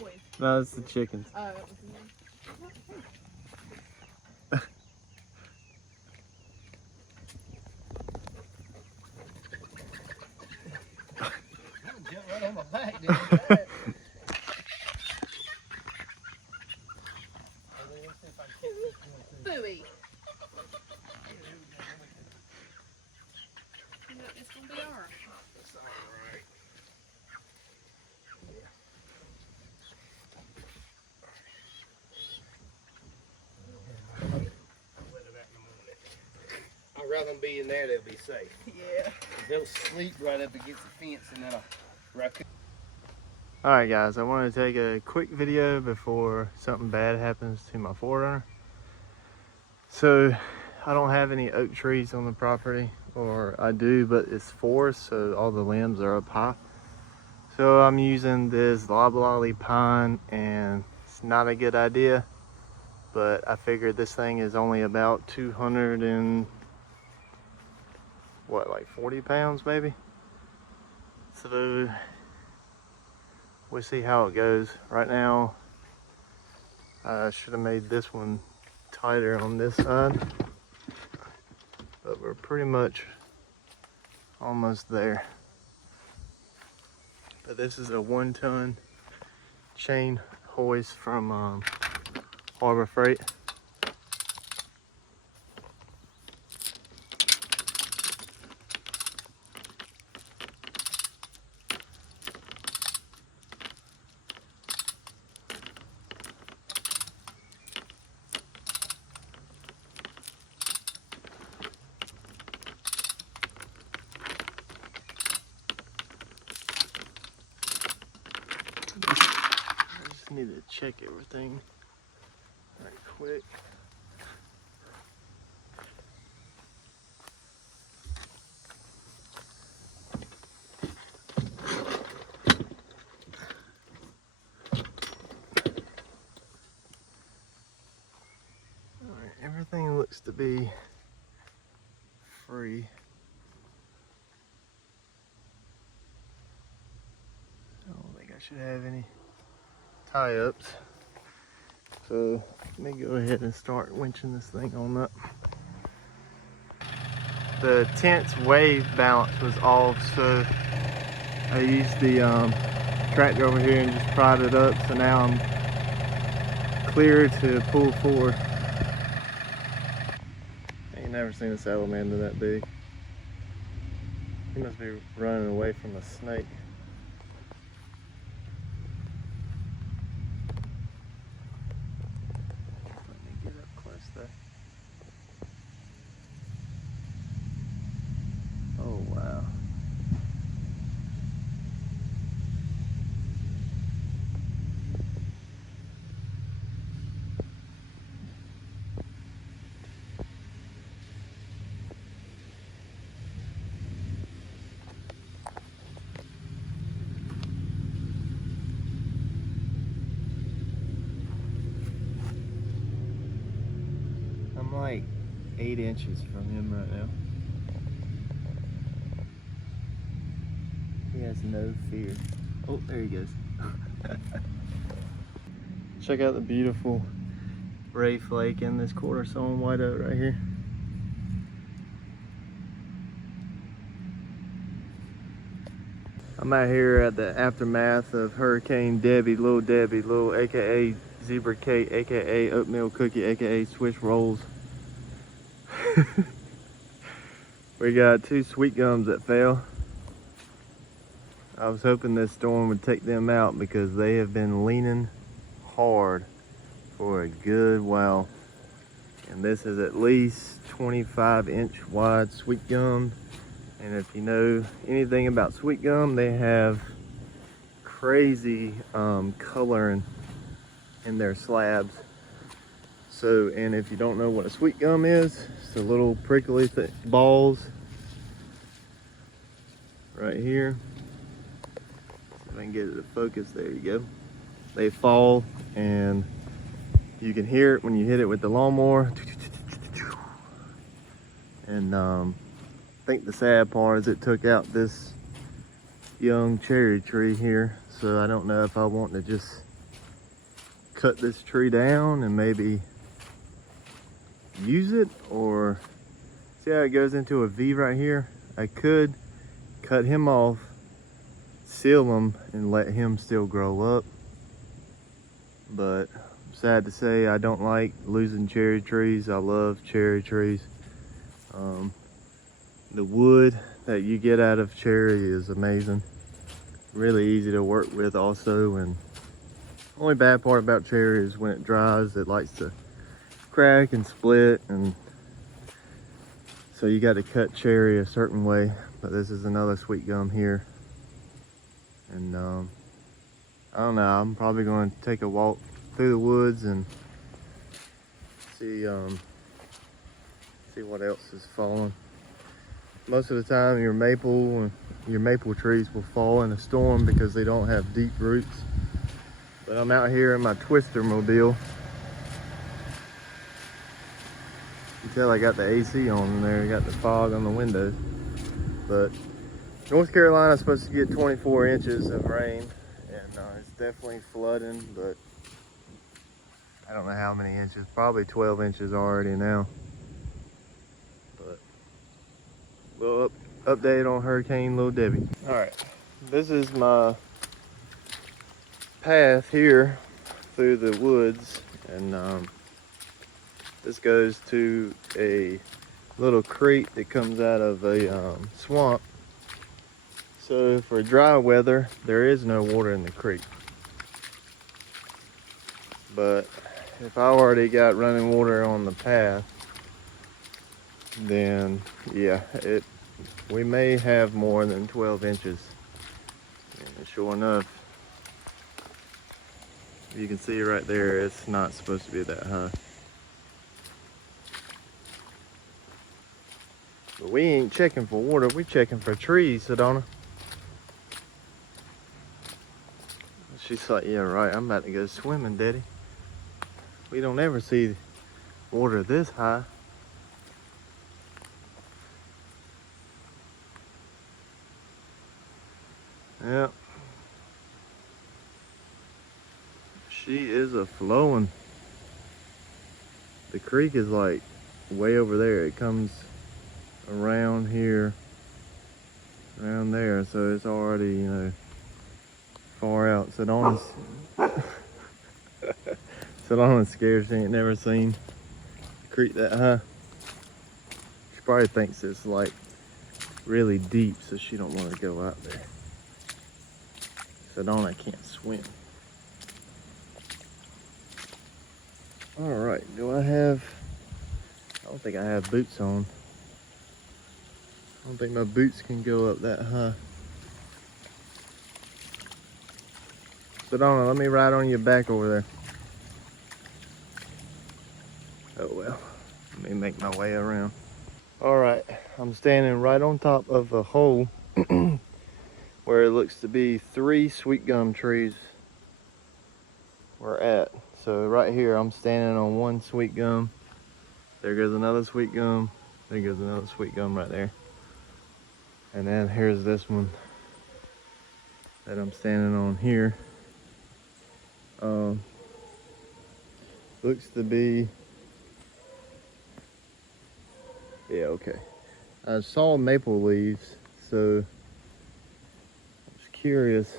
noise? No, it's the chickens. Oh, it was Jump right on my back, dude. Booey. It's gonna be alright. That's alright. I'd rather them be in there, they'll be safe. Yeah. They'll sleep right up against the fence and then a raccoon. Alright guys, I wanted to take a quick video before something bad happens to my 4Runner. So, I don't have any oak trees on the property, or I do, but it's forest, so all the limbs are up high. So I'm using this loblolly pine, and it's not a good idea, but I figured this thing is only about 200 and what, like 40 pounds maybe? So we'll see how it goes. Right now, I should have made this one tighter on this side, but we're pretty much almost there. But this is a 1-ton chain hoist from Harbor Freight. I just need to check everything right quick. Alright, everything looks to be free. I don't think I should have any tie-ups. So let me go ahead and start winching this thing on up. The tent's wave balance was off, so I used the tractor over here and just pried it up, so now I'm clear to pull forward. I ain't never seen a salamander that big. He must be running away from a snake. Let me get up close there. Oh wow. I'm like 8 inches from him right now. He has no fear. Oh, there he goes. Check out the beautiful ray flake in this quarter-sawn white oak right here. I'm out here at the aftermath of Hurricane Debbie, Little aka Zebra Cake, aka Oatmeal Cookie, aka Swiss Rolls. We got 2 sweet gums that fell. I was hoping this storm would take them out because they have been leaning hard for a good while. And this is at least 25-inch wide sweet gum. And if you know anything about sweet gum, they have crazy coloring in their slabs. So, and if you don't know what a sweet gum is, it's the little prickly balls right here. If I can get it to focus, there you go. They fall and you can hear it when you hit it with the lawnmower. And I think the sad part is it took out this young cherry tree here. So I don't know if I want to just cut this tree down and maybe use it, or see how it goes into a V right here? I could cut him off, seal him, and let him still grow up. But sad to say, I don't like losing cherry trees. I love cherry trees. The wood that you get out of cherry is amazing. Really easy to work with also, and the only bad part about cherry is when it dries, it likes to crack and split, and so you got to cut cherry a certain way. But this is another sweet gum here, and I don't know, I'm probably going to take a walk through the woods and see what else is falling. Most of the time your maple trees will fall in a storm because they don't have deep roots. But I'm out here in my twister mobile. You can tell I got the AC on in there, got the fog on the windows. But North Carolina is supposed to get 24 inches of rain, and it's definitely flooding, but I don't know how many inches, probably 12 inches already now. But we'll update on Hurricane Little Debbie. All right, this is my path here through the woods, and this goes to a little creek that comes out of a swamp. So for dry weather, there is no water in the creek. But if I already got running water on the path, then yeah, we may have more than 12 inches. And sure enough, you can see right there, it's not supposed to be that high. But we ain't checking for water, we checking for trees, Sedona. She's like, yeah, right, I'm about to go swimming, Daddy. We don't ever see water this high. Yep. She is a flowing. The creek is like way over there. It comes around here, around there, so it's already, you know, far out. Sedona's Sedona's scared. She ain't never seen a creek that high. She probably thinks it's like really deep, so she don't want to go out there. Sedona can't swim. All right, I don't think I have boots on. I don't think my boots can go up that high. Sedona, let me ride on your back over there. Oh well, let me make my way around. All right, I'm standing right on top of a hole where it looks to be 3 sweet gum trees we're at. So right here, I'm standing on one sweet gum. There goes another sweet gum. There goes another sweet gum right there. And then here's this one that I'm standing on here. Looks to be, yeah, okay. I saw maple leaves, so I was curious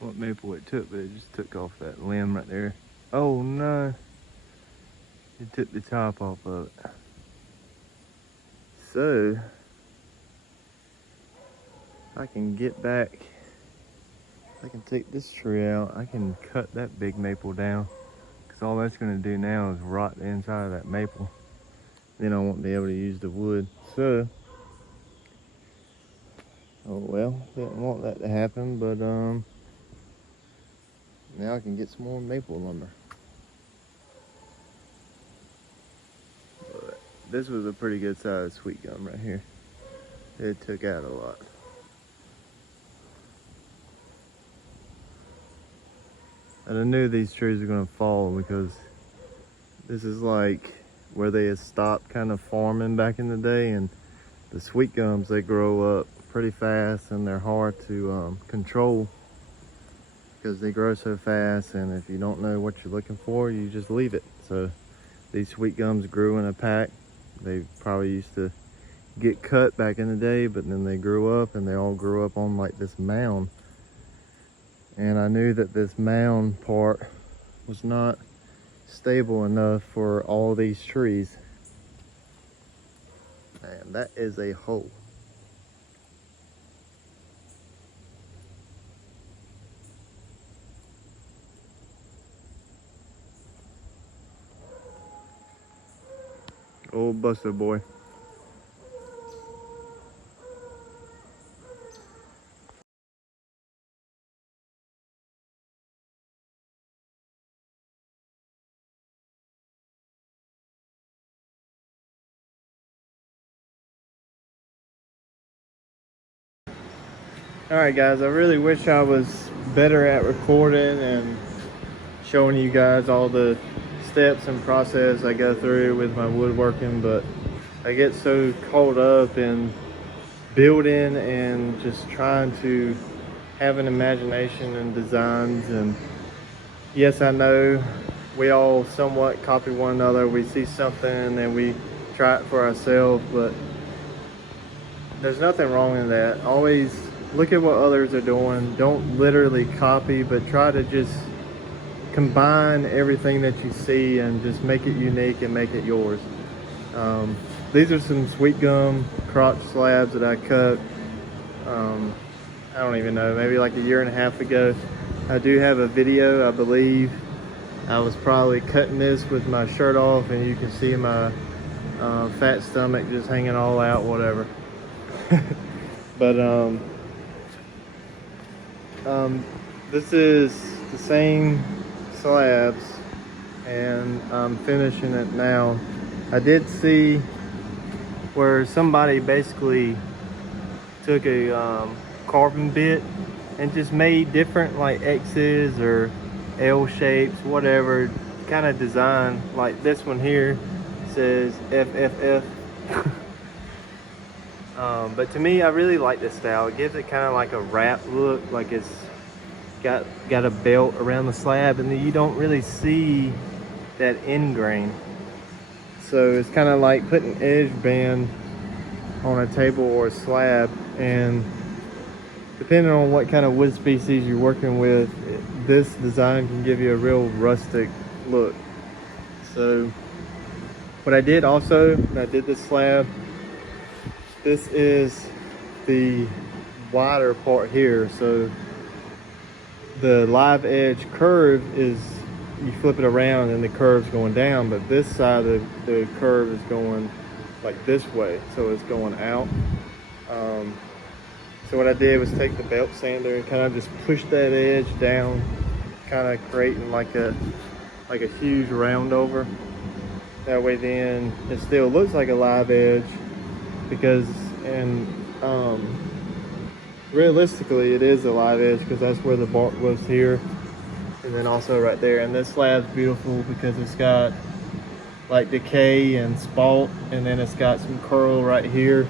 what maple it took, but it just took off that limb right there. Oh no, it took the top off of it. So I can get back, I can take this tree out, I can cut that big maple down, because all that's going to do now is rot the inside of that maple. Then I won't be able to use the wood. So, oh well, didn't want that to happen, but now I can get some more maple lumber. But this was a pretty good sized sweet gum right here. It took out a lot. And I knew these trees were gonna fall because this is like where they had stopped kind of farming back in the day, and the sweet gums, they grow up pretty fast and they're hard to control. because they grow so fast, and if you don't know what you're looking for, you just leave it. So these sweet gums grew in a pack. They probably used to get cut back in the day, but then they grew up, and they all grew up on like this mound. And I knew that this mound part was not stable enough for all these trees. And that is a hole. Old Buster boy. Alright guys, I really wish I was better at recording and showing you guys all the steps and process I go through with my woodworking, but I get so caught up in building and just trying to have an imagination and designs. And yes, I know we all somewhat copy one another. We see something and we try it for ourselves, but there's nothing wrong in that. Always look at what others are doing. Don't literally copy, but try to just combine everything that you see and just make it unique and make it yours. These are some sweet gum crotch slabs that I cut, I don't even know, maybe like a year and a half ago. I do have a video, I believe. I was probably cutting this with my shirt off, and you can see my fat stomach just hanging all out, whatever. But this is the same slabs, and I'm finishing it now. I did see where somebody basically took a carving bit and just made different like X's or L shapes, whatever kind of design. Like this one here says FFF. But to me, I really like this style. It gives it kind of like a wrap look, like it's got a belt around the slab, and then you don't really see that end grain. So it's kind of like putting edge band on a table or a slab, and depending on what kind of wood species you're working with, this design can give you a real rustic look. So what I did also, when I did this slab, this is the wider part here. So the live edge curve is, you flip it around and the curve's going down, but this side of the curve is going like this way, so it's going out. So what I did was take the belt sander and kind of just push that edge down, kind of creating like a huge round over. That way then it still looks like a live edge, because, and realistically it is a live edge because that's where the bark was here, and then also right there. And this slab's beautiful because it's got like decay and spalt, and then it's got some curl right here,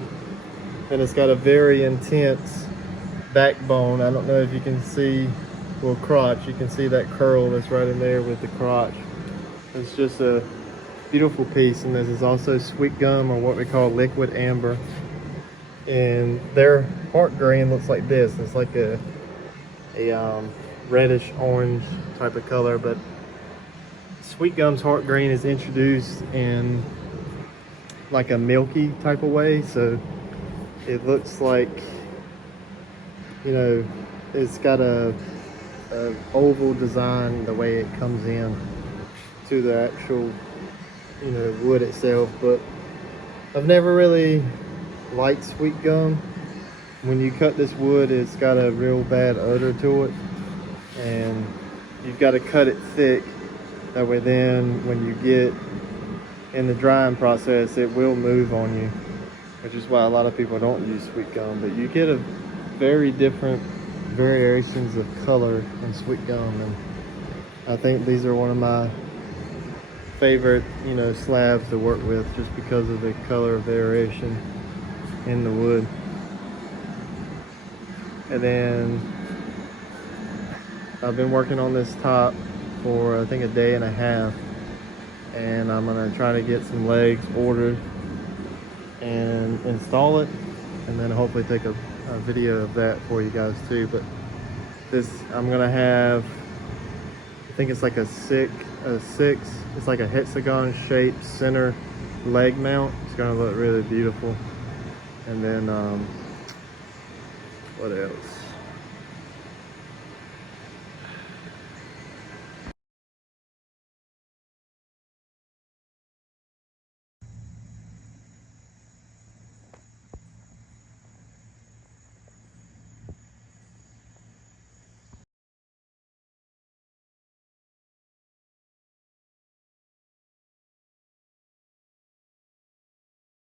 and it's got a very intense backbone. I don't know if you can see, well, crotch, you can see that curl that's right in there with the crotch. It's just a beautiful piece. And this is also sweet gum, or what we call liquid amber, and their heart grain looks like this. It's like a reddish orange type of color, but sweet gum's heart grain is introduced in like a milky type of way, so it looks like, you know, it's got a oval design the way it comes in to the actual, you know, wood itself. But I've never really liked sweet gum. When you cut this wood, it's got a real bad odor to it, and you've got to cut it thick. That way then when you get in the drying process, it will move on you, which is why a lot of people don't use sweet gum. But you get a very different variations of color in sweet gum, and I think these are one of my favorite, you know, slabs to work with, just because of the color variation in the wood. And then I've been working on this top for I think a day and a half, and I'm gonna try to get some legs ordered and install it, and then hopefully take a video of that for you guys too. But this, I'm gonna have, I think it's like a six, it's like a hexagon shaped center leg mount. It's gonna look really beautiful. And then what else?